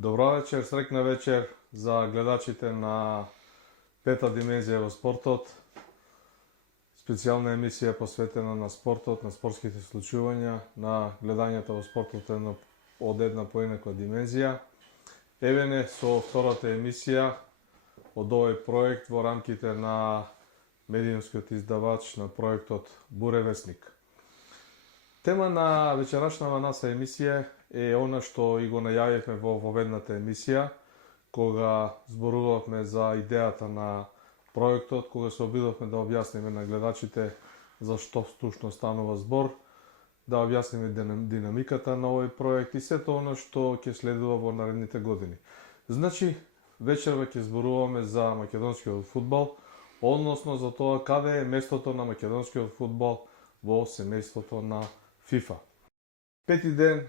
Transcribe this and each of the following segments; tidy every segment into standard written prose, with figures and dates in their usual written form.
Добро вечер, срекна вечер за гледачите на Пета димензија во спортот. Специјална емисија посветена на спортот, на спортските случувања, на гледањето во спортот од една поинаква димензија. Еве не со втората емисија од овој проект во рамките на медиумскиот издавач на проектот Буре Весник. Тема на вечерашнава наша емисија е она што и го најавивме во воведната емисија, кога зборувавме за идејата на проектот, кога се обидовме да објасниме на гледачите за што стушно станува збор, да објасниме динамиката на овој проект и сето оно што ќе следува во наредните години. Значи, вечерва ќе зборуваме за македонскиот фудбал, односно за тоа каде е местото на македонскиот фудбал во семејството на ФИФА. Пети ден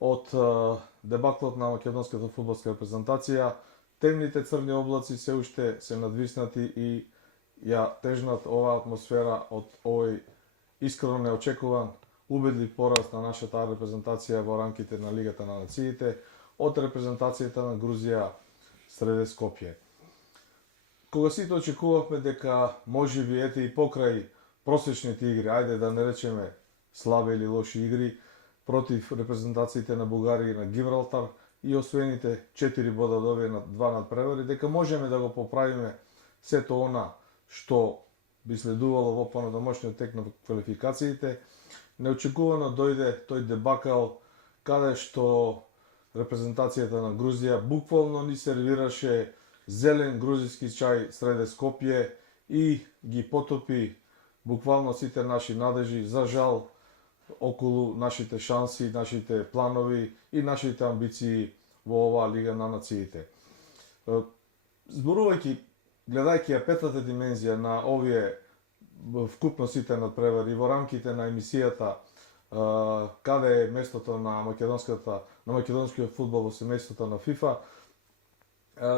од дебаклот на македонската фудбалска репрезентација, темните црни облаци се уште се надвиснати и ја тежнат оваа атмосфера од овој искрено неочекуван, убедлив пораст на нашата репрезентација во рамките на Лигата на нациите од репрезентацијата на Грузија среде Скопје. Кога сите очекувавме дека можеби ете и покрај просечните игри, ајде да не речеме слаби или лоши игри, против репрезентациите на Бугарија и на Гибралтар и освоените 4 бода добија на 2 надпревари, дека можеме да го поправиме сето она што би следувало во понатамошниот тек на квалификациите. Неочекувано дојде тој дебакал каде што репрезентацијата на Грузија буквално ни сервираше зелен грузиски чај среде Скопје и ги потопи буквално сите наши надежи, за жал, околу нашите шанси, нашите планови и нашите амбиции во оваа Лига на нациите. Зборувајќи, гледајќи ја петата димензија на овие вкупно сите надпревари во рамките на емисијата каде е местото на македонскиот фудбал во семејството на ФИФА,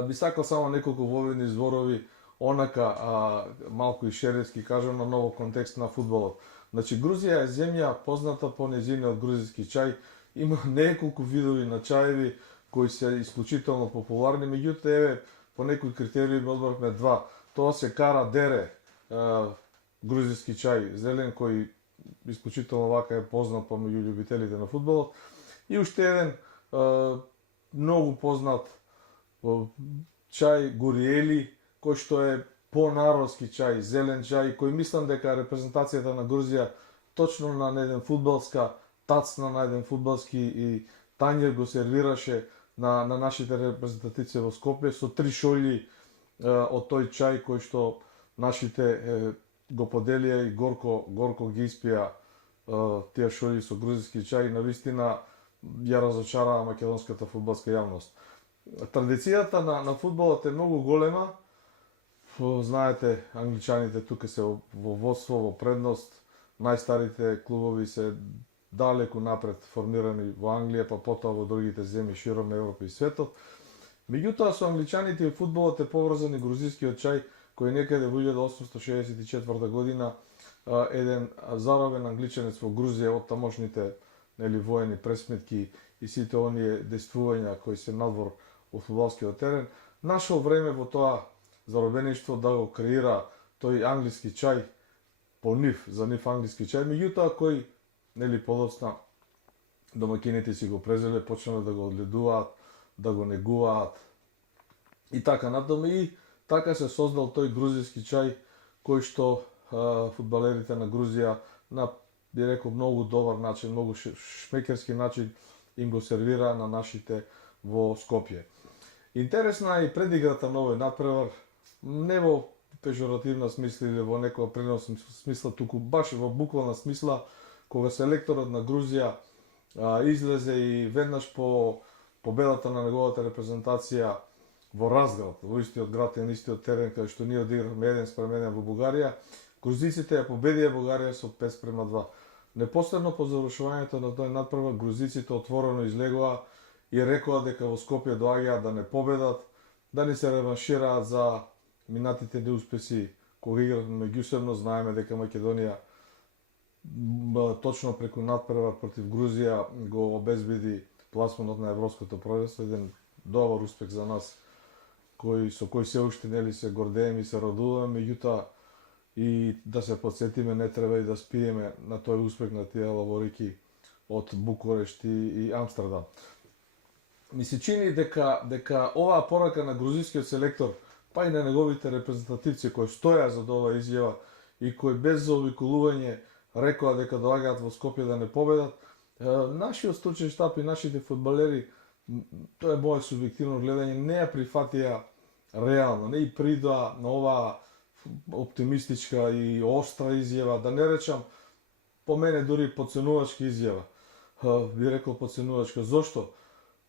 би сакал само неколку воведни зборови, онака малку и шерески кажано, но во контекст на фудбалот. Значи, Грузија е земја позната по нејзиниот грузиски чај. Има неколку видови на чаеви кои се исклучително популарни, меѓутоа еве по некои критериуми одбравме два. Тоа се кара дере грузиски чај зелен кој исклучително вака е познат помеѓу љубителите на фудбалот, и уште еден многу познат чај Гуриели, кој што е по-народски чај, зелен чај, кој мислам дека репрезентацијата на Грузија точно на еден фудбалска тацна, на еден фудбалски и тањер го сервираше на нашите репрезентатици во Скопје со 3 шолји од тој чај кој што нашите го поделија и горко ги испија тие шолји со грузиски чај. Навистина ја разочараа македонската фудбалска јавност. Традицијата на фудбалот е многу голема. Знаете, англичаните тука се во водство, во предност. Најстарите клубови се далеку напред формирани во Англија, па потоа во другите земји широм Европа и светот. Меѓутоа, со англичаните и фудбалот е поврзан и грузискиот чај, кој некаде во 1864 година еден заробен англичанец во Грузија од тамошните воени пресметки и сите оние действувања кои се надвор од фудбалскиот терен, нашол време во тоа заробеништво да го креира тој англиски чај по нив, за нив англиски чај, меѓутоа кој подоцна домакините си го презеле, почнале да го одгледуваат, да го негуваат и така натаму, и така се создал тој грузиски чај кој што фудбалерите на Грузија на, би рекол, многу добар начин, многу шмекерски начин им го сервира на нашите во Скопје. Интересна е и предиграта на овој надпревар, не во пежоративна смисла или во некоја преносна смисла, туку баш во буквална смисла, кога селекторот на Грузија излезе и веднаш по победата на неговата репрезентација во Разград, во истиот град и на истиот терен кај што ние одигравме 1:1 во Бугарија, грузиците ја победија Бугарија со 5:2. Непосредно по завршувањето на тој надпревар, грузиците отворено излегоа и рекоа дека во Скопје доаѓаат да не победат, да ни се реваншираат за минатите неуспеси кога игравме меѓусебно. Знаеме дека Македонија точно преку надпревар против Грузија го обезбеди пласманот на европското првенство, еден добар успех за нас, со кој се уште нели се гордееме и се радуваме, меѓутоа и да се подсетиме, не треба и да спиеме на тој успех на тие лаворики од Букурешт и Амстердам. Ми се чини дека оваа порака на грузискиот селектор, па и на неговите репрезентативци кои стоја за оваа изјава и кои без заобиколување рекоа дека доаѓаат во Скопје да не победат, нашиот стручен штаб и нашите фудбалери, тоа е мое субјективно гледање, не ја прифатија реално, не и придоа на оваа оптимистичка и остра изјава, да не речам по мене дури подценувачка изјава. Би рекол подценувачка. Зошто?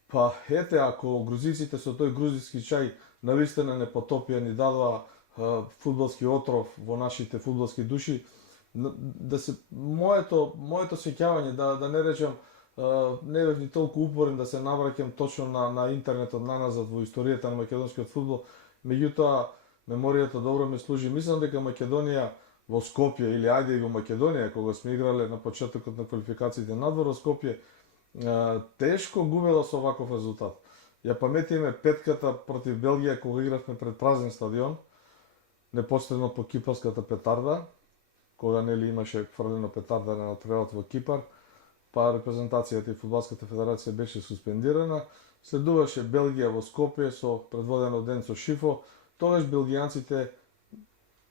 Па ете, ако грузиците со тој грузиски чај навистина не потопија, ни дадоа фудбалски отров во нашите фудбалски души, да се моето сеќавање, да не речам, не бев ни толку упорен да се навраќам точно на интернетот наназад во историјата на македонскиот фудбал, меѓутоа меморијата добро ме служи. Мислам дека Македонија во Скопје, или ајде и во Македонија, кога сме играле на почетокот на квалификациите надвор во Скопје, тешко губела со ваков резултат. Ја паметиме петката против Белгија кога игравме пред празен стадион, непосредно по кипарската петарда, кога нели имаше фрлено петарда на натпреварот во Кипар, па репрезентацијата и фудбалската федерација беше суспендирана. Следуваше Белгија во Скопје со предводен од Денцо Шифо. Тогаш белгијанците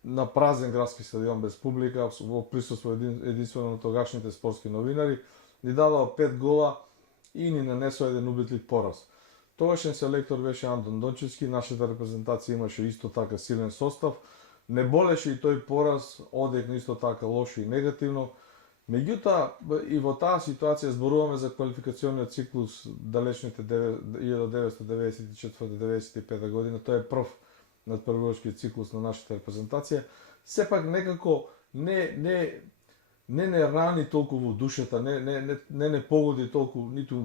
на празен градски стадион без публика, во присуство единствено на тогашните спортски новинари, ни дадоа 5 гола и ни нанесоа еден убитлив пораз. Тогашен селектор беше Антон Дончевски, нашата репрезентација имаше исто така силен состав, не болеше и тој пораз, одекна исто така лошо и негативно. Меѓутоа, и во таа ситуација зборуваме за квалификационниот циклус далечните 1994-95 година, тој е прв надпреварувачки циклус на нашата репрезентација, сепак некако не рани толку во душата, не погоди толку ниту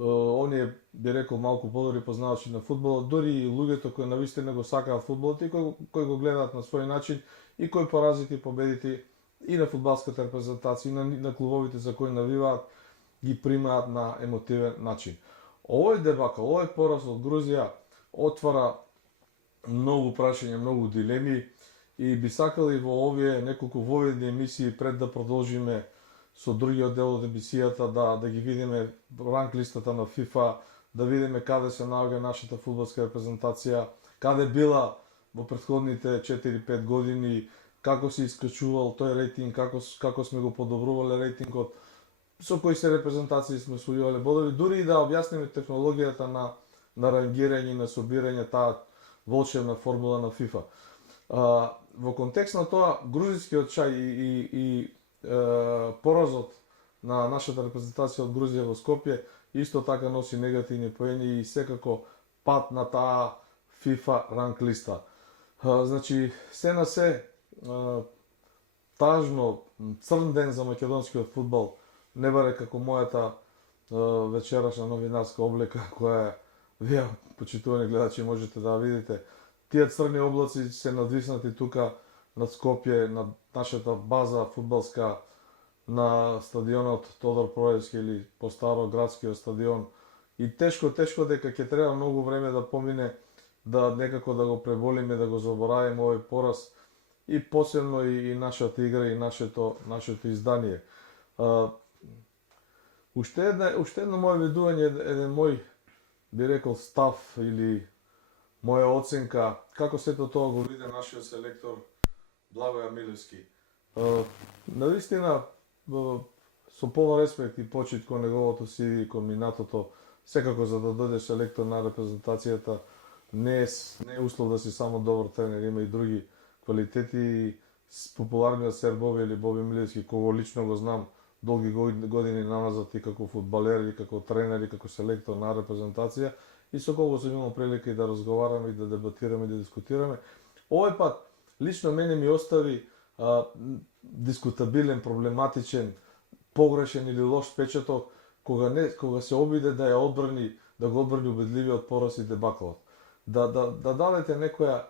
оние, би рекол, малку подобри познавачи на фудбалот, дури и луѓето кои навистина го сакаат фудбалот и кои го гледаат на свој начин и кои поразите и победите и на фудбалската репрезентација и на клубовите за кои навиваат ги примаат на емотивен начин. Овој дебакл, овој пораз од Грузија отвара многу прашања, многу дилеми и би сакал и во овие неколку воведни емисии пред да продолжиме со другиот дел од емисијата да ги видиме ранг листата на ФИФА, да видиме каде се наоѓа нашата фудбалска репрезентација, каде била во претходните 4-5 години, како се искачувал тој рейтинг, како сме го подобрувале рейтингот, со кои се репрезентации сме освојувале бодови, дури и да објасниме технологијата на рангирање и на собирање таа волшебна формула на ФИФА. Во контекст на тоа, грузискиот чај и поразот на нашата репрезентација од Грузија во Скопје исто така носи негативни поени и секако пат на таа ФИФА ранг листа. Значи, се на се, тажно, црн ден за македонскиот фудбал, не баре како мојата вечерашна новинарска облека, која вие, почитувани гледачи, можете да видите. Тие црни облаци се надвиснати тука над Скопје, на нашата база фудбалска, на стадионот Тодор Проевски или по-старо градскиот стадион. И тешко дека ќе треба многу време да помине да некако да го преболиме, да го заборавиме овој пораз и посебно и нашата игра и нашето издание. Уште едно моје видување, еден мој, би рекол, став или моја оценка, како сето тоа го виде нашиот селектор Благоја Милевски. Навистина, со полно респект и почит кон неговото CV и кон минатото, секако за да дојдеш селектор на репрезентацијата, не е услов да си само добар тренер, има и други квалитети. Популарниот сер Боби или Боби Милевски, кого лично го знам долги години наназад и како фудбалер, и како тренер, и како селектор на репрезентација, и со кого сум имал прилика и да разговараме, и да дебатираме, и да дискутираме. Овој пат, лично мене ми остави дискутабилен, проблематичен, погрешен или лош печаток, кога се обиде да го одбрани убедливиот пораз и дебаклот. Да дадете некоја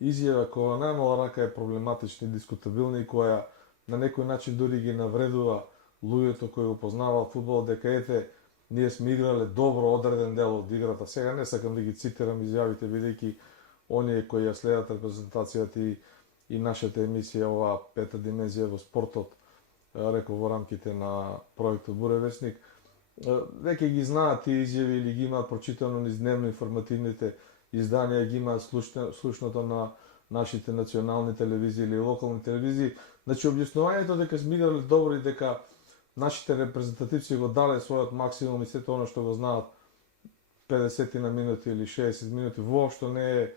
изјава која најмала рака е проблематична и дискутабилна и која на некој начин дури ги навредува луѓето кои го познаваат фудбал, дека ете, ние сме играле добро одреден дел од играта. Сега не сакам да ги цитирам изјавите, бидејќи оние кои ја следат репрезентацијата и нашата емисија, оваа пета димензија во спортот, реков во рамките на проектот Буревесник, веќе ги знаат тие изјави или ги имаат прочитано низ дневно информативните изданија, ги имаат слушното на нашите национални телевизии или локални телевизии. Значи, објаснувањето дека сме играли добро и дека нашите репрезентативци го дале својот максимум и сето оно што го знаат 50 на минути или 60 минути, воопшто не е,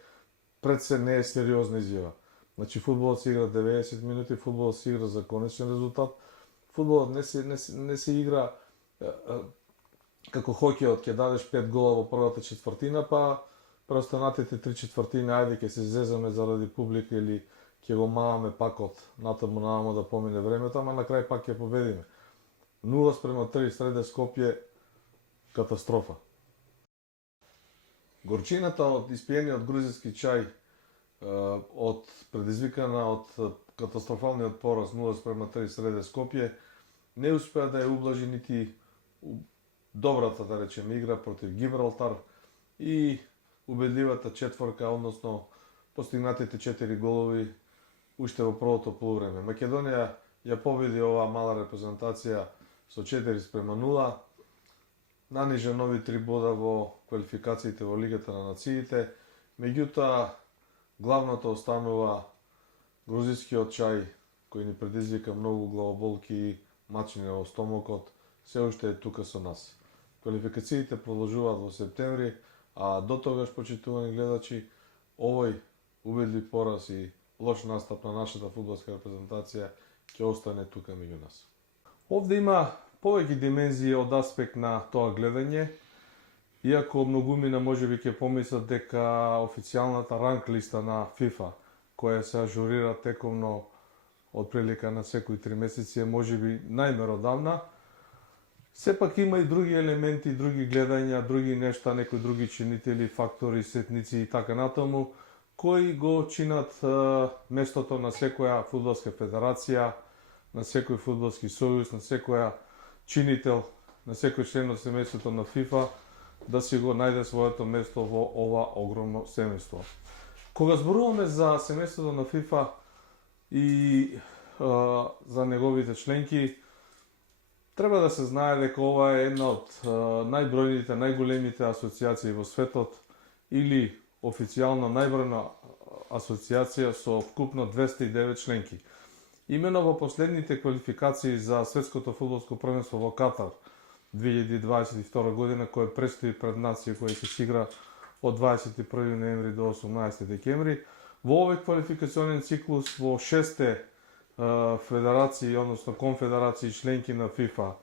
пред се не е сериозна изјава. Значи, фудбалот се игра 90 минути, фудбалот се игра за конечен резултат. Фудбалот не се игра како хокејот, ќе дадеш 5 гола во првата четвртина, па преостанатите 3 четвртини, ајде ќе се зезаме заради публика или ќе го маваме пак од натаму наамо да помине времето, ама на крај пак ќе победиме. 0:3 среде Скопје, катастрофа. Горчината од испиениот грузински чај, предизвикана од катастрофалниот пораз 0:3 среде Скопје, не успеа да ја ублажи нити добрата, да речеме, игра против Гибралтар и убедливата четворка, односно постигнатите 4 голови уште во првото полувреме. Македонија ја победи оваа мала репрезентација со 4:0, нанижа нови 3 бода во квалификациите во Лигата на нациите, меѓутоа главното останува грузинскиот чај, кој ни предизвика многу главоболки и мачење во стомокот, се уште е тука со нас. Квалификациите продолжуваат во септември, а до тогаш, почитувани гледачи, овој убедлив пораз и лош настап на нашата фудбалска репрезентација ќе остане тука меѓу нас. Овде има повеќе димензии од аспект на тоа гледање, иако многумина можеби ќе помислат дека официјалната ранг листа на FIFA, која се ажурира текомно од прилика на секои 3 месеци, е можеби најмеродавна. Сепак има и други елементи, други гледања, други нешта, некои други чинители, фактори, сетници и така натаму, кои го чинат местото на секоја фудбалска федерација, на секој фудбалски сојуз, на секоја чинител, на секој член од семејството на FIFA да си го најде своето место во ова огромно семејство. Кога зборуваме за семејството на FIFA и за неговите членки, треба да се знае дека ова е една од најбројните, најголемите асоциации во светот или официјално најбројна асоциација со вкупно 209 членки. Имено во последните квалификации за светското фудбалско првенство во Катар 2022 година, кој престои пред нас и кој ќе се игра од 21 ноември до 18 декември, во овој квалификационен циклус во 6 федерации, односно конфедерации членки на FIFA,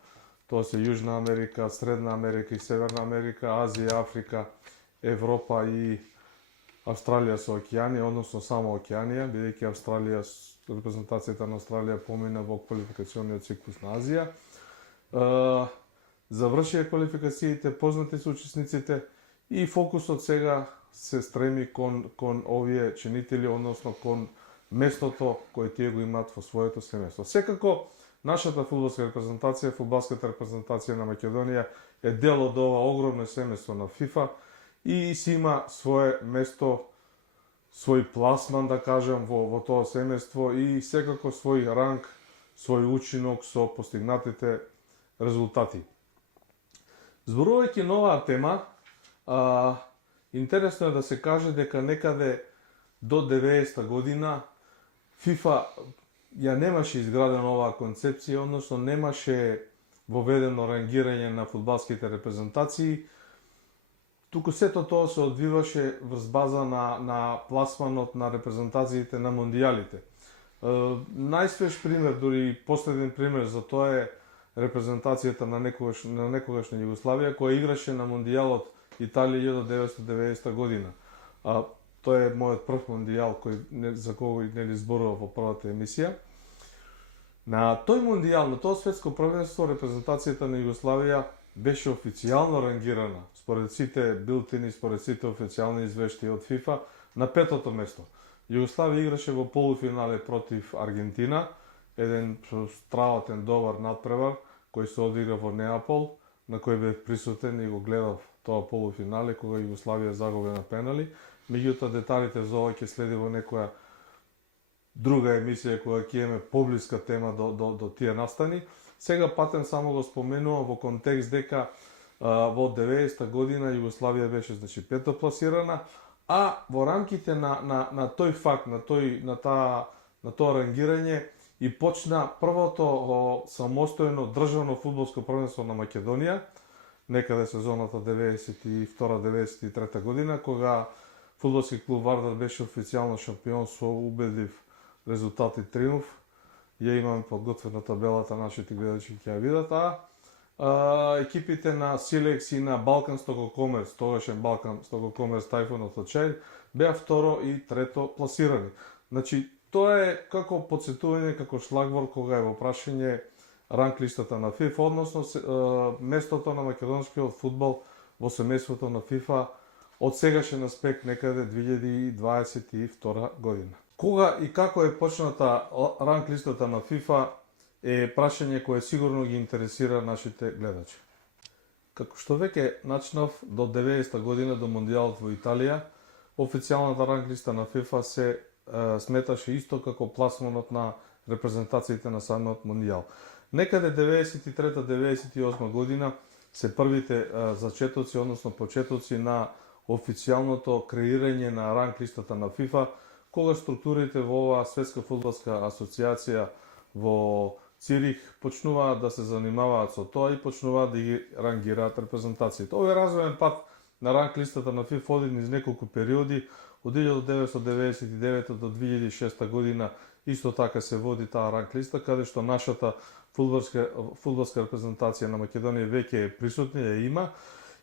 тоа се Јужна Америка, Средна Америка и Северна Америка, Азија, Африка, Европа и Австралија со Океанија, односно само Океанија, бидејќи Австралија, репрезентацијата на Австралија помина во квалификационниот циклус на Азија. Завршија квалификациите, познати се учесниците и фокусот сега се стреми кон овие чинители, односно кон местото кое тие го имаат во своето семејство. Секако, нашата фудбалска репрезентација, фудбалската репрезентација на Македонија е дел од ова огромно семејство на FIFA и си има свое место, свој пласман, да кажем, во тоа семејство и секако свој ранг, свој учинок со постигнатите резултати. Зборувајќи на оваа тема, интересно е да се каже дека некаде до 90-та година FIFA ја немаше изградена оваа концепција, односно немаше воведено рангирање на фудбалските репрезентации, туку сето тоа се одвиваше врз база на пласманот на репрезентациите на мондијалите. Најсвеж пример, дури последен пример за тоа е репрезентацијата на некогашна Југославија, која играше на мондијалот Италија 1990 година. Тоа е мојот прв мондијал за кој нели зборува во првата емисија. На тој мондијал, на тоа светско првенство, репрезентацијата на Југославија беше официјално рангирана, според сите билтини, според сите официјални извештаи од FIFA, на 5-то место. Југославија играше во полуфинале против Аргентина, еден страхотен добар надпревар кој се одигра во Неапол, на кој бев присутен и го гледав тоа полуфинале кога Југославија загуби на пенали. Меѓутоа деталите за ова ќе следи во некоја друга емисија кога ќе имаме поблиска тема до тие настани. Сега патем само го споменувам во контекст дека во 90-та година Југославија беше пето пласирана, а во рамките на тој факт, на тоа рангирање и почна првото самостојно државно фудбалско првенство на Македонија, некаде сезоната 92-93 година, кога фудбалски клуб Вардар беше официјално шампион со убедлив резултат и триумф. Ја имаме подготвена табелата, нашите гледачи ќе ја видат, екипите на Силекс и на Балкан Стококомерс, тогашен Балкан Стококомерс Тајфун од Очај, беа второ и трето пласирани. Значи, тоа е како подсетување, како шлагвор кога е во прашање ранг листата на ФИФА, односно местото на македонскиот фудбал во семејството на ФИФА од сегашен аспект некаде 2022 година. Кога и како е почната ранг листата на ФИФА е прашање кое сигурно ги интересира нашите гледачи. Како што веќе начнав, до 90-та година, до Мондијалот во Италија, официјалната ранг листа на ФИФА се сметаше исто како пласманот на репрезентациите на самиот Мондијал. Некаде 93-98 година се првите зачетоци, односно почетоци на официјалното креирање на ранг листата на ФИФА, кога структурите во оваа светска фудбалска асоциација во Цирих почнуваат да се занимаваат со тоа и почнуваат да ги рангираат репрезентациите. Овој развоен пат на ранг листата на ФИФА оди низ неколку периоди, од 1999 до 2006 година исто така се води таа ранг листа, каде што нашата фудбалска репрезентација на Македонија веќе е присутна, ја има,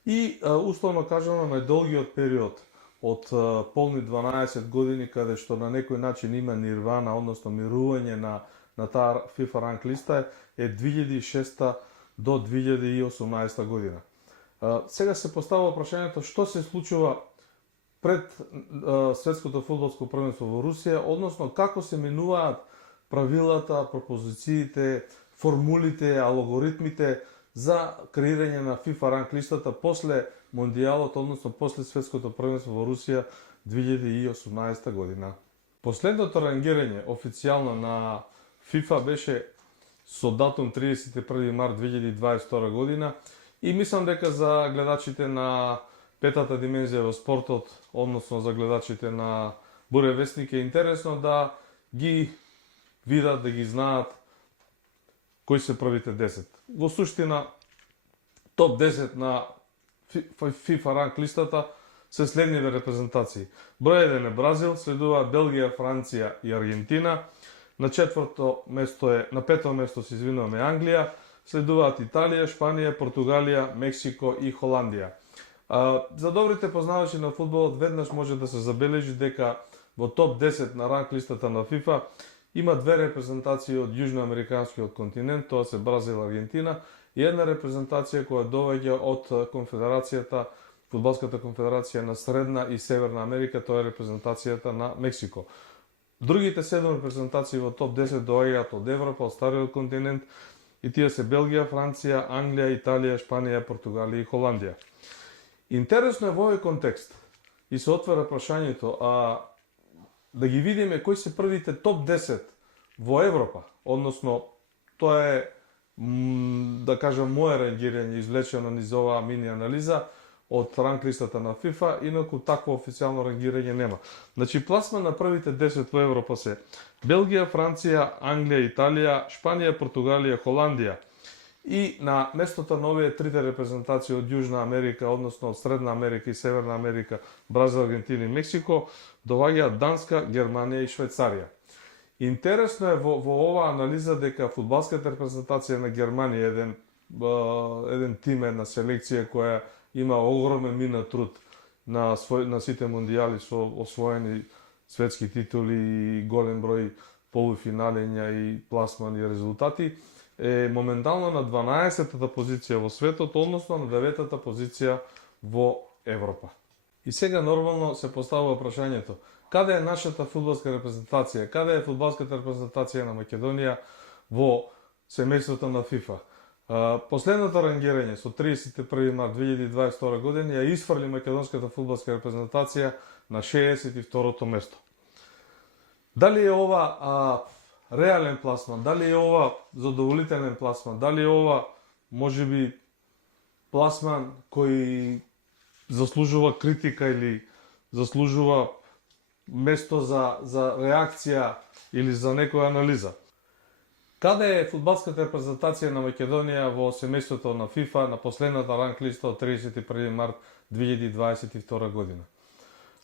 и условно кажано најдолгиот период од полни 12 години, каде што на некој начин има нирвана, односно мирување на таа FIFA ранг листа, е 2006 до 2018 година. Сега се поставува прашањето што се случува пред светското фудбалско првенство во Русија, односно како се менуваат правилата, пропозициите, формулите, алгоритмите за креирање на FIFA ранг листата после Мондијалот, односно после светското првенство во Русија 2018 година. Последното рангирање официјално на FIFA беше со датум 31 март 2022 година и мислам дека за гледачите на петата димензија во спортот, односно за гледачите на Буре Вестник, е интересно да ги видат, да ги знаат кои се првите 10. Во суштина, топ 10 на FIFA ранг листата се следниве репрезентации. Број 1 е Бразил, следува Белгија, Франција и Аргентина. На пето место се извинуваме Англија, следуваат Италија, Шпанија, Португалија, Мексико и Холандија. За добрите познавачи на фудбалот веднаш може да се забележи дека во топ 10 на ранг листата на FIFA има две репрезентации од јужноамериканскиот континент, тоа се Бразил и Аргентина, и една репрезентација која доаѓа од конфедерацијата, фудбалската конфедерација на Средна и Северна Америка, тоа е репрезентацијата на Мексико. Другите 7 репрезентации во топ 10 доаѓаат од Европа, од стариот континент, и тие се Белгија, Франција, Англија, Италија, Шпанија, Португалија и Холандија. Интересно е во овој контекст и се отвара прашањето, да ги видиме кои се првите топ 10 во Европа, односно тоа е, да кажам, моје рангирање извлечено низ оваа мини анализа од ранг листата на FIFA, инаку такво официјално рангирање нема. Значи, пласман на првите 10 во Европа се Белгија, Франција, Англија, Италија, Шпанија, Португалија, Холандија. И на местото на овие трите репрезентации од Јужна Америка, односно од Средна Америка и Северна Америка, Бразил, Аргентина и Мексико, доаѓаат Данска, Германија и Швајцарија. Интересно е во оваа анализа дека фудбалската репрезентација на Германија е еден тим, една селекција која има огромен минат труд на сите мондијали со освоени светски титули и голем број полуфиналења и пласмани резултати, е моментално на 12-та позиција во светот, односно на 9-та позиција во Европа. И сега нормално се поставува прашањето, каде е нашата фудбалска репрезентација, каде е фудбалската репрезентација на Македонија во семејството на FIFA? Последното рангирање со 31. март 2022 година ја исфрли македонската фудбалска репрезентација на 62-то место. Дали е ова реален пласман, дали е ова задоволителен пласман, дали е ова можеби пласман кој заслужува критика или заслужува место за реакција или за некоја анализа. Каде е фудбалската репрезентација на Македонија во семејството на ФИФА на последната ранг листа од 31. март 2022 година?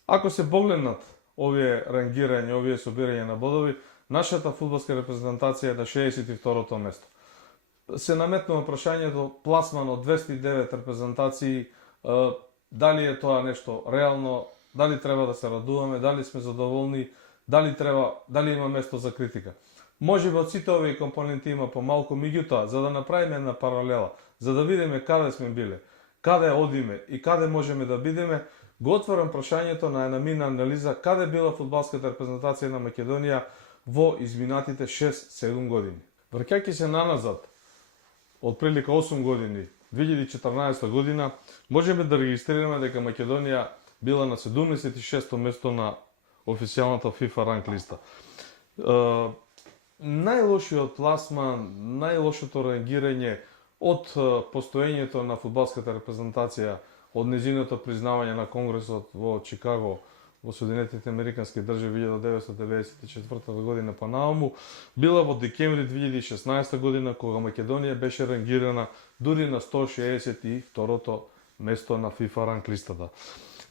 Ако се погледнат овие рангирања, овие собирање на бодови, нашата фудбалска репрезентација е на 62-то место. Се наметнува прашањето пласман од 209 репрезентации, дали е тоа нешто реално, дали треба да се радуваме, дали сме задоволни, дали има место за критика. Може би од сите овие компоненти има помалку, меѓутоа, за да направиме една паралела, за да видиме каде сме биле, каде одиме и каде можеме да бидеме, го отворам прашањето на една мина анализа каде била фудбалската репрезентација на Македонија во изминатите 6-7 години. Враќајќи се наназад, од прилика 8 години, 2014 година, можеме да регистрираме дека Македонија била на 76-то место на официјалната FIFA ранг листа. Најлошиот пласман, најлошото рангирање од постоењето на фудбалската репрезентација, од незиното признавање на Конгресот во Чикаго, во Соединетите Американски држави 1994 година па нааму, била во декември 2016 година, кога Македонија беше рангирана дури на 162-то место на FIFA ранг листата.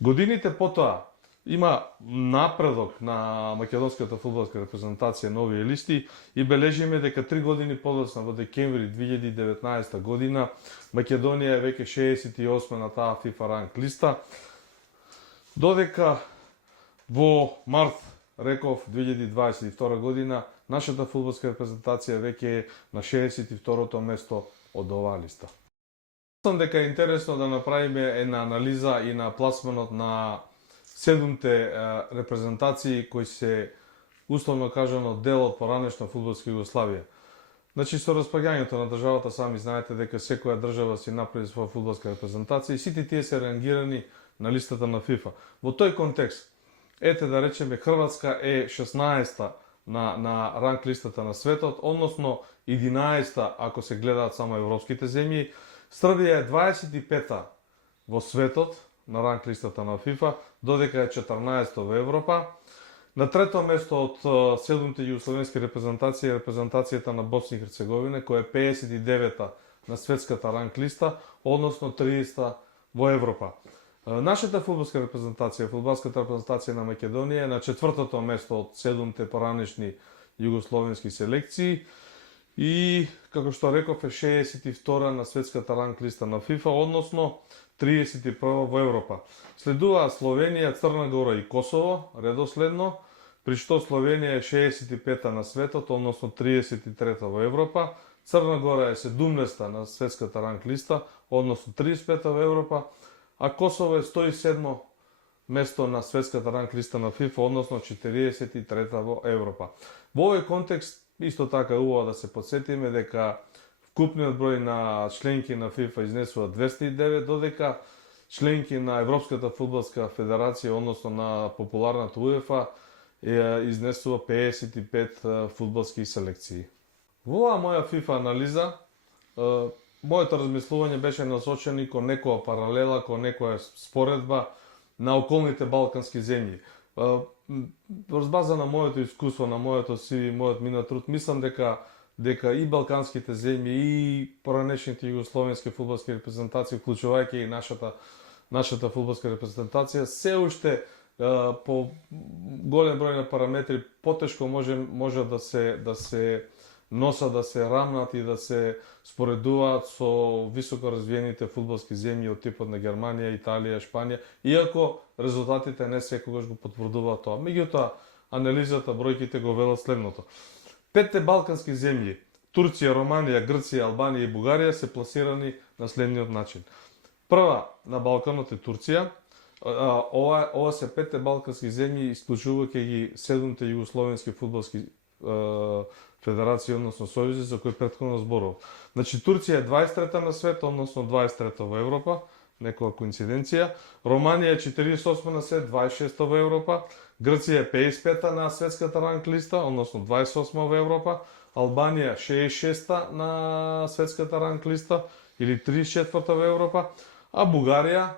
Годините потоа има напредок на македонската фудбалска репрезентација на овие листи и бележиме дека 3 години подоцна во декември 2019 година Македонија е веќе 68 на таа FIFA ранг листа, додека во март, реков, 2022 година нашата фудбалска репрезентација веќе е на 62-то место од оваа листа. Мислам дека е интересно да направиме една анализа и на пласманот на 7-те репрезентации кои се, условно кажано, дел од поранешна фудбалска Југославија. Значи, со распаѓањето на државата, сами знаете дека секоја држава си направи своја фудбалска репрезентација и сите тие се рангирани на листата на ФИФА. Во тој контекст, ете да речеме, Хрватска е 16-та на ранг листата на светот, односно 11-та ако се гледаат само европските земји. Србија е 25-та во светот на ранг листата на ФИФА, додека е 14-та во Европа. На трето место од 7-те југословенски репрезентации е репрезентацијата на Босна и Херцеговина, која е 59-та на светската ранг листа, односно 30-та во Европа. Нашата фудбалска репрезентација, фудбалската репрезентација на Македонија е на 4-то место од 7-те поранешни југословенски селекции и, како што реков, е 62-та на светската ранг листа на ФИФА, односно 31 во Европа. Следуваат Словенија, Црна Гора и Косово, редоследно, при што Словенија е 65-та на светот, односно 33-та во Европа, Црна Гора е 17-та на светската ранг листа, односно 35-та во Европа, а Косово е 107-то место на светската ранг листа на ФИФА, односно 43-та во Европа. Во овој контекст, исто така е убаво да се подсетиме дека вкупниот број на членки на ФИФА изнесува 209, додека членки на Европската фудбалска федерација, односно на популарната УЕФА, изнесува 55 фудбалски селекции. Во оваа моја ФИФА анализа, моето размислување беше насочено кон некоја паралела, кон некоја споредба на околните балкански земји. Врз база на моето искуство, на моето CV, мојот минат труд, мислам дека и балканските земји и поранешните југословенски фудбалски репрезентации, вклучувајќи и нашата фудбалска репрезентација, се уште по голем број на параметри потешко може да се носат, да се рамнат и да се споредуваат со високо развиените фудбалски земји од типот на Германија, Италија, Шпанија, иако резултатите не секогаш го потврдуваат тоа. Меѓутоа, анализата, бројките го велат следното. Петте балкански земји, Турција, Романија, Грција, Албанија и Бугарија, се пласирани на следниот начин. Прва на Балканот е Турција. Ова се петте балкански земји, исклучувајќи ги 7-те југословенски фудбалски федерации, односно сојузи за кои претходно зборував. Значи Турција е 23-та на свет, односно 23-та во Европа, некоја коинциденција. Романија е 48 на свет, 26 во Европа. Грција е 55 на светската ранг листа, односно 28 во Европа. Албанија 66 на светската ранг листа или 34 во Европа. А Бугарија,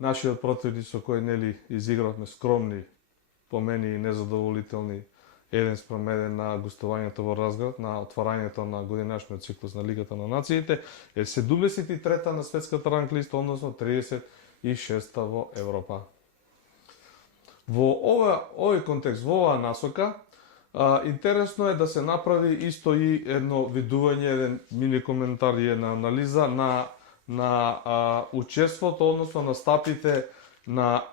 нашиот противник со кој нели изигравме скромни, по мене и незадоволителни 1:1 на гостувањето во Разград, на отварањето на годинашниот циклус на Лигата на нациите, е 73-та на светската ранг листа, односно 36-та во Европа. Во овој контекст, во оваа насока, интересно е да се направи исто и едно видување, еден мини коментар и една анализа на учеството, односно настапите на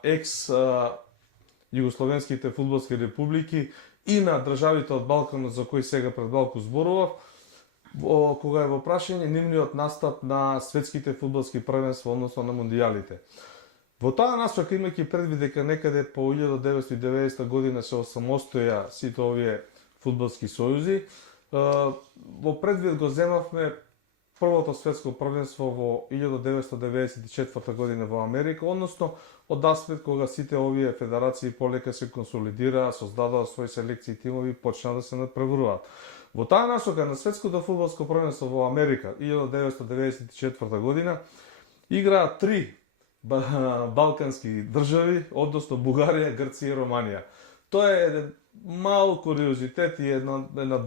југословенските фудбалски републики и на државите од Балканот за кои сега пред малку зборував, кога е во прашање нивниот настап на светските фудбалски првенства, односно на мондијалите. Во таа насока, имајќи предвид дека некаде по 1990 година се осамостоја сите овие фудбалски сојузи, во предвид го земавме првото светско првенство во 1994 година во Америка, односно од аспект кога сите овие федерации полека се консолидираа, создадоа своји селекции тимови и почнаа да се надпреваруваат. Во таа насока на светското фудбалско првенство во Америка 1994 година играа три балкански држави, односно Бугарија, Грција и Романија. Тоа е еден мал куриозитет и една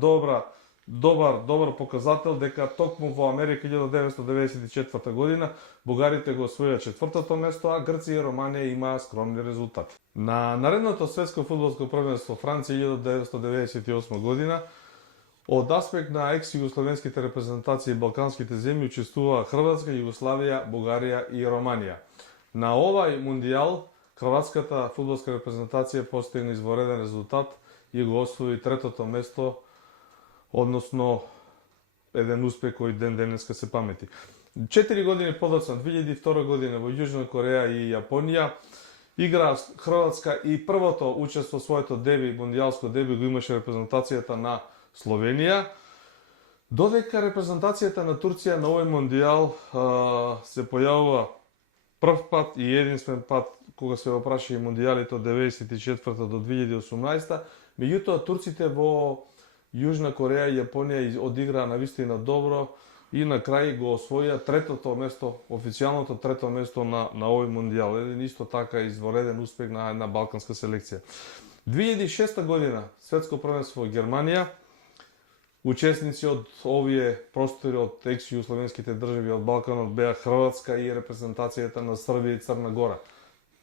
добар показател дека токму во Америка 1994 година бугарите го освоија 4-то место, а Грција и Романија имаа скромни резултати. На наредното светско фудбалско првенство Франција 1998 година од аспект на екс-југословенските репрезентации и балканските земји учествуваа Хрватска, Југославија, Бугарија и Романија. На овај мундијал хрватската фудбалска репрезентација постигна извореден резултат и го освои 3-то место, односно еден успех кој ден денеска се памети. 4 години подоцна, 2002 година во Јужна Кореја и Јапонија игра Хрватска и првото учество своето деби, мундијалско деби го имаше репрезентацијата на Словенија, додека репрезентацијата на Турција на овој мондијал се појавува прв пат и единствен пат кога се опраша и мондијалите од 1994 до 2018, меѓутоа турците во Јужна Кореја и Јапонија одиграа навистина добро и на крај го освоија третото место, официјалното трето место на овој мондијал. Еден исто така извореден успех на една балканска селекција. 2006 година светско првенство во Германија, учесници од овие простори од екс-југословенските држави од Балканот беа Хрватска и репрезентацијата на Србија и Црна Гора.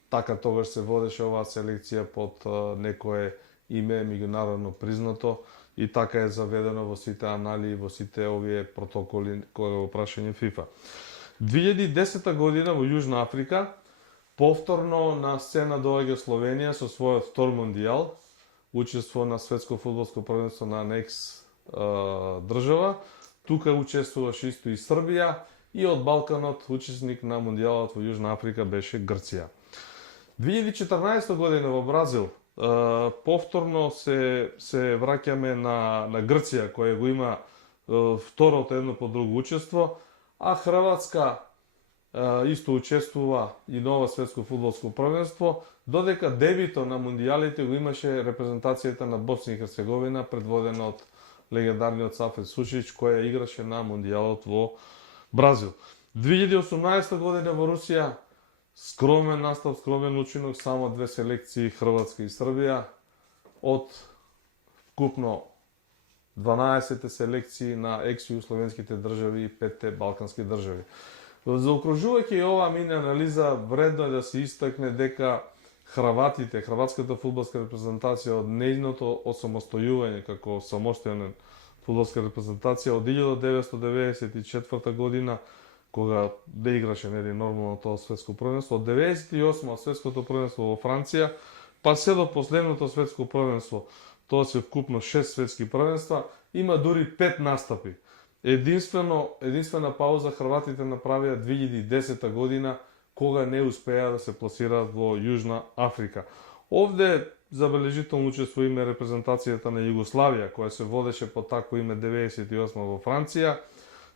Така тогаш се водеше оваа селекција под некое име меѓународно признато и така е заведено во сите анали и во сите овие протоколи кога го прашање ФИФА. 2010 година во Јужна Африка повторно на сцена доаѓа Словенија со својот втор мондијал, учество на светско фудбалско првенство на анекс држава. Тука учествуваше исто и Србија и од Балканот учесник на мондијалот во Јужна Африка беше Грција. 2014 година во Бразил повторно се враќаме на Грција, која го има второто едно по друго учество, а Хрватска исто учествува и нова светско фудбалско првенство, додека дебито на мондијалите го имаше репрезентацијата на Босна и Херцеговина, предводена од легендарниот Сафет Сушич, која играше на мондијалот во Бразил. 2018 година во Русија скромен настав, скромен учинок, само две селекции, Хрватска и Србија, од вкупно 12 селекции на екс-југословенските држави и 5 балкански држави. Заокружувајќи оваа мини анализа, вредно е да се истакне дека хрватите, хрватската фудбалска репрезентација од нејното осамостојување како самостојна фудбалска репрезентација од 1994 година, кога да играше нормално тоа светско првенство, од 98 светското првенство во Франција, па се до последното светско првенство, тоа се вкупно 6 светски првенства, има дури 5 настапи. Единствена пауза хрватите направија 2010 година, кога не успеа да се пласираат во Јужна Африка. Овде забележително учество име репрезентацијата на Југославија, која се водеше под такво име 98 во Франција,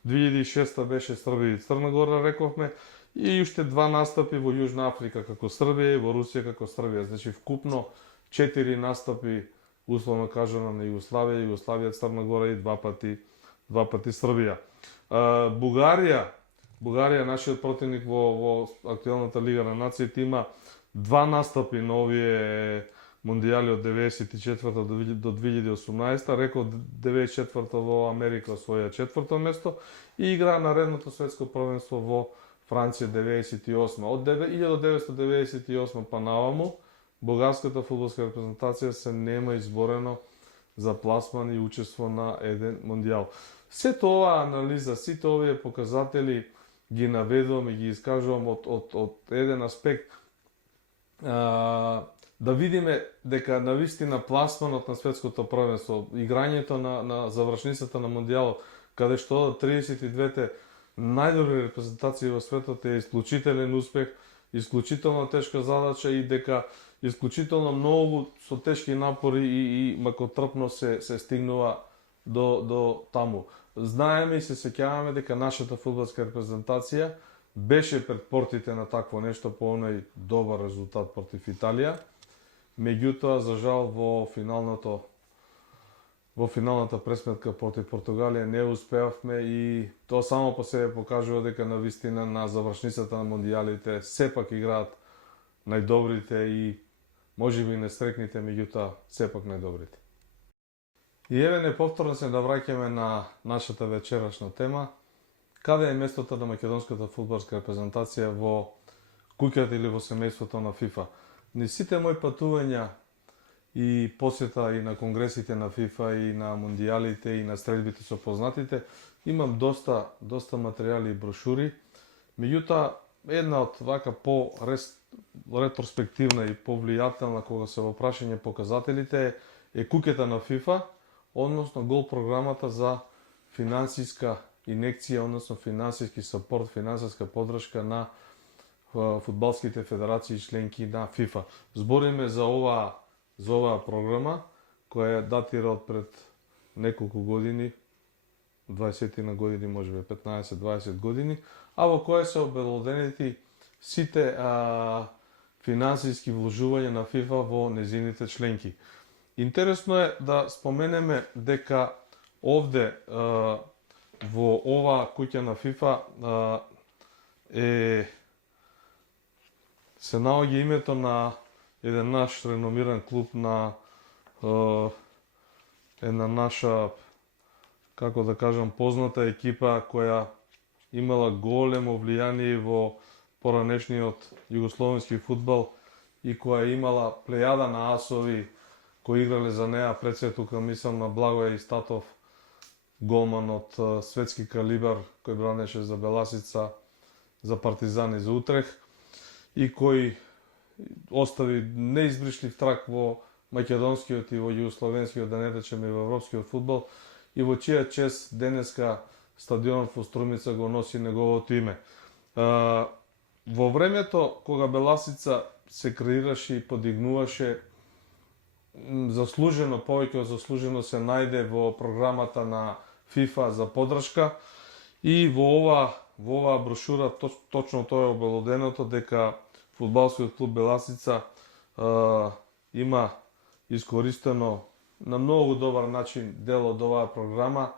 2006 беше Србија и Црна Гора, рековме, и уште два настапи во Јужна Африка како Србија и во Русија како Србија. Значи вкупно 4 настапи, условно кажано, на Југославија, Југославија, Црна Гора и два пати Србија. Бугарија, нашиот противник во актуелната Лига на нациите, има два настапи на овие мондијали од 94 до 2018, рекол 94 во Америка освоја четврто место и игра на редното светско првенство во Франција 98. Од 1998 па наваму, бугарската фудбалска репрезентација се нема изборено за пласман и учество на еден мондијал. Сето оваа анализа, сите овие показатели ги наведувам и ги искажувам од еден аспект, да видиме дека навистина пласманот на светското првенство, играњето на завршницата на мондијалот, каде што 32-те најдобри репрезентации во светот е исклучителен успех, исклучително тешка задача и дека исклучително многу со тешки напори и макотрпно се стигнува до таму. Знаеме и се сеќаваме дека нашата фудбалска репрезентација беше пред портите на такво нешто по оној добар резултат против Италија. Меѓутоа, за жал, во финалната пресметка против Португалија не успеавме и тоа само по себе покажува дека навистина на завршницата на мондијалите сепак играат најдобрите и можеби нестрекните, меѓутоа сепак најдобрите. И еве неповторно се навраќаме на нашата вечерашна тема. Каде е местото на македонската фудбалска репрезентација во куќата или во семејството на ФИФА? Ни сите мои патувања и посета и на конгресите на ФИФА и на мондијалите и на стрелбите со познатите, имам доста материјали и брошури. Меѓутоа, една од вака по-ретроспективна и повлијателна кога се во прашање показателите е куќата на ФИФА, односно гол програмата за финансиска инекција, односно финансиски сапорт, финансиска поддршка на фудбалските федерации членки на ФИФА. Збориме за оваа програма која датира од пред неколку години, 20 на години, можеби 15-20 години, а во која се обелоденети сите финансиски вложувања на ФИФА во незините членки. Интересно е да споменеме дека овде во оваа куќа на ФИФА се наоѓа името на еден наш реномиран клуб, на една наша, како да кажам, позната екипа која имала големо влијание во поранешниот југословенски фудбал и која имала плејада на асови кои играле за неа, пред се тука мислам на Благој Статов, голман од светски калибар, кој бранеше за Беласица, за Партизан и за Утрех, и кој остави неизбришлив трак во македонскиот и во југословенскиот, да не речеме и во европскиот фудбал, и во чија чест денеска стадионот во Струмица го носи неговото име. Во времето кога Беласица се креираше и подигнуваше, заслужено, повеќе заслужено се најде во програмата на ФИФА за поддршка и во оваа брошура точно тоа е обелоденото дека фудбалскиот клуб Беласица има искористено на многу добар начин дел од оваа програма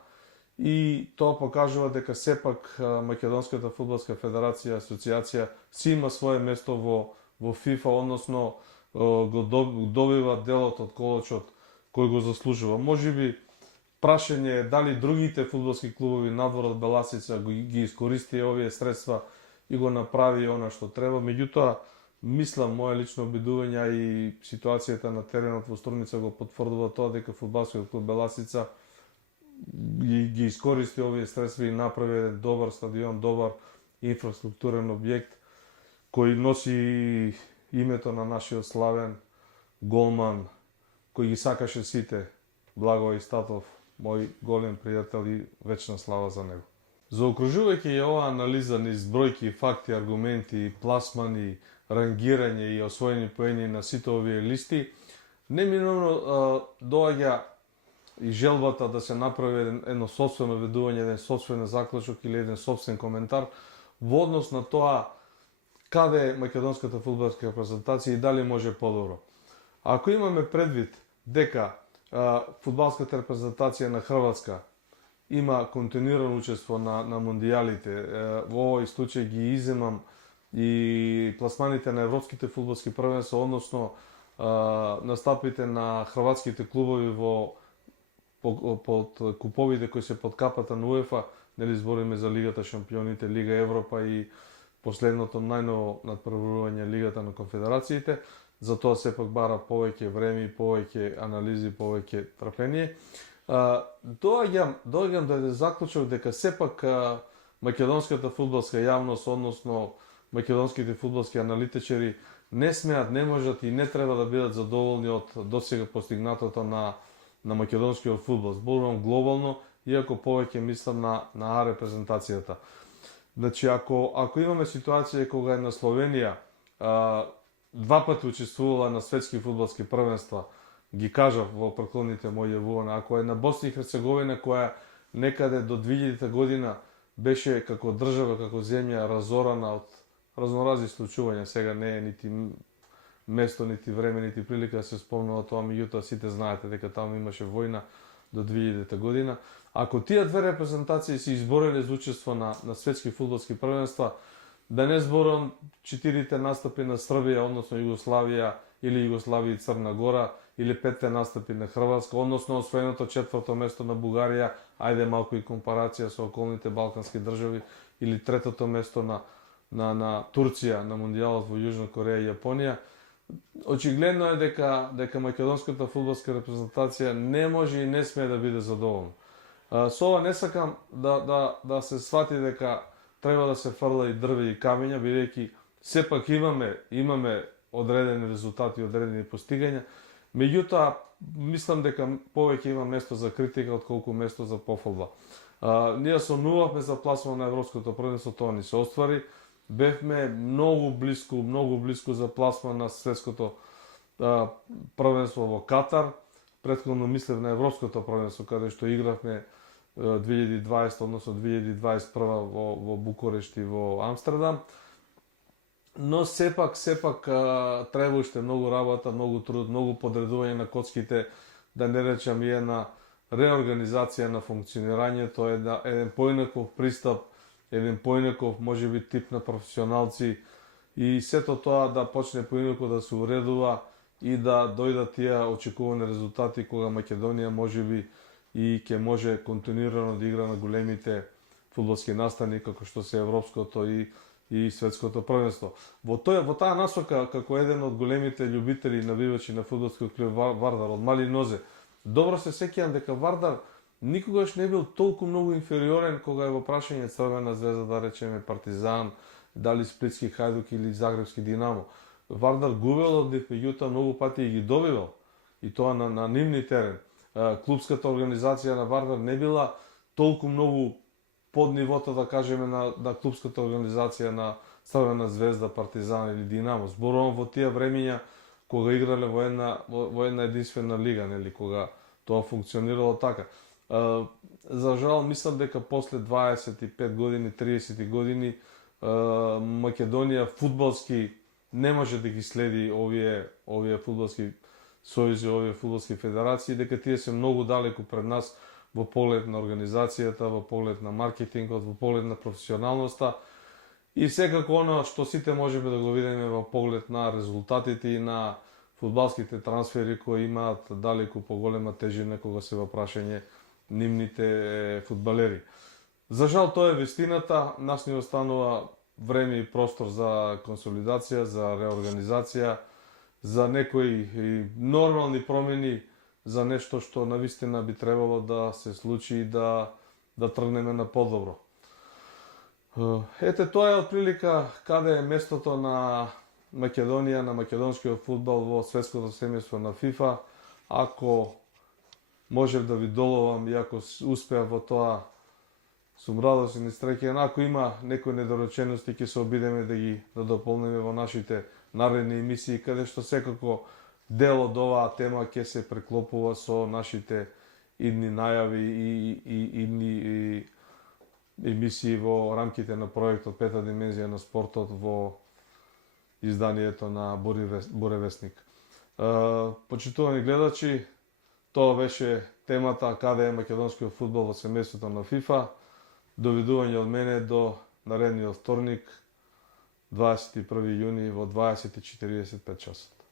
и тоа покажува дека сепак Македонската фудбалска федерација, асоциација си има свое место во ФИФА, односно го добива делот од колочот кој го заслужува. Можеби прашање е дали другите фудбалски клубови надвор од Беласица ги искористи овие средства и го направи она што треба. Меѓутоа, мислам, моje лично обидување и ситуацијата на теренот во Струмица го потврдува тоа дека фудбалскиот клуб Беласица ги искористи овие средства и направи еден добар стадион, добар инфраструктурен објект кој носи името на нашиот славен голман кој ги сакаше сите, Благој Статов, мој голем пријател, и вечна слава за него. Заокружувајќи ја оваа анализа низ бројки, факти, аргументи, пласмани, рангирање и освоени поени на сите овие листи, неминовно доаѓа и желбата да се направи едно собствено ведување, еден собствен заклучок или еден собствен коментар во однос на тоа каде е македонската фудбалска репрезентација и дали може подобро. Ако имаме предвид дека фудбалската репрезентација на Хрватска има континуирано учество на мондијалите, во овој случај ги иземам и пласманите на европските фудбалски првенства, односно настапите на хрватските клубови под куповите кои се под капата на УЕФА, нели збориме за Лигата шампионите, Лига Европа и последното најново надпреварување Лигата на конфедерациите. За тоа сепак бара повеќе време, повеќе анализи, повеќе трпение. Доаѓам до еден заклучок дека сепак македонската фудбалска јавност, односно македонските фудбалски аналитичари не смеат, не можат и не треба да бидат задоволни од досега постигнатото на македонскиот фудбал. Зборувам глобално, иако повеќе мислам на А репрезентацијата. Значи, ако имаме ситуација кога е на Словенија два пати учествувала на светски фудбалски првенства, ги кажав во претходните мои јавувања, ако е на Босна и Херцеговина, која некаде до 2000 година беше како држава, како земја разорана од разноразни случувања, сега не е нити место, нити време, нити прилика да се спомнува тоа, меѓутоа сите знаете дека таму имаше војна до 2000 година. Ако тие две репрезентации се избореле за учество на светски фудбалски првенства, да не зборам 4 настапи на Србија, односно Југославија или Југославија и Црна Гора, или 5 настапи на Хрватска, односно освоеното 4-то место на Бугарија, ајде малку и компарација со околните балкански држави, или 3-то место на Турција на мондијалот во Јужна Кореја и Јапонија. Очигледно е дека македонската фудбалска репрезентација не може и не смее да биде задоволна. Со ова не сакам да се свати дека треба да се фрла и дрве и камења, бидејќи сепак имаме одредени резултати, одредени постигања. Меѓутоа, мислам дека повеќе има место за критика отколку место за пофалба. Ние сонувавме за пласман на Европското првенство, тоа ни се оствари. Бевме многу блиску за пласман на светското првенство во Катар. Претходно мислев на Европското првенство, каде што игравме 2020, односно 2021 во Букурешт и во Амстердам. Но сепак треба уште многу работа, многу труд, многу подредување на коцките, да не речам и една реорганизација на функционирањето, еден поинаков пристап, еден поинаков можеби тип на професионалци и сето тоа да почне поинако да се уредува и да дојдат тие очекувани резултати кога Македонија можеби и ќе може континуирано да игра на големите фудбалски настани како што се европското и светското првенство. Во таа насока, како еден од големите љубители и навивачи на фудбалскиот клуб Вардар од мали нозе, добро се сеќавам дека Вардар никогаш не бил толку многу инфериорен кога е во прашање Црвена звезда, да речеме Партизан, дали Сплитски Хајдук или Загребски Динамо. Вардар губел од нив, меѓутоа многу пати ги добивал, и тоа на нивни терен. Клубската организација на Вардар не била толку многу под нивото, да кажеме, на клубската организација на Црвена звезда, Партизан или Динамо. Зборувам во тие времиња кога играле во една единствена лига, нели, кога тоа функционирало така. За жал, мислам дека после 25 години, 30 години, Македонија фудбалски не може да ги следи овие фудбалски сојузи, овие фудбалски федерации, дека тие се многу далеку пред нас во поглед на организацијата, во поглед на маркетингот, во поглед на професионалноста и секако оно што сите можеме да го видиме во поглед на резултатите и на фудбалските трансфери кои имаат далеку поголема тежина кога се во прашање нивните фудбалери. За жал, тоа е вистината, нас ни останува време и простор за консолидација, за реорганизација, за некои нормални промени, за нешто што навистина би требало да се случи и да тргнеме на подобро. Ете, тоа е отприлика каде е местото на Македонија, на македонскиот фудбал во светското семејство на ФИФА. Ако можев да ви доловам и ако успеав во тоа Сум радосен и среќен. Ако има некои недоречености, ќе се обидеме да дополниме во нашите наредни емисии, каде што секако дел од оваа тема ќе се преклопува со нашите идни најави и идни емисии во рамките на проектот Пета димензија на спортот во изданието на Буревестник. Почитувани гледачи, тоа беше темата каде е македонскиот фудбал во семејството на ФИФА. Довидување од мене до наредниот вторник, 21 јуни во 20:45 часот.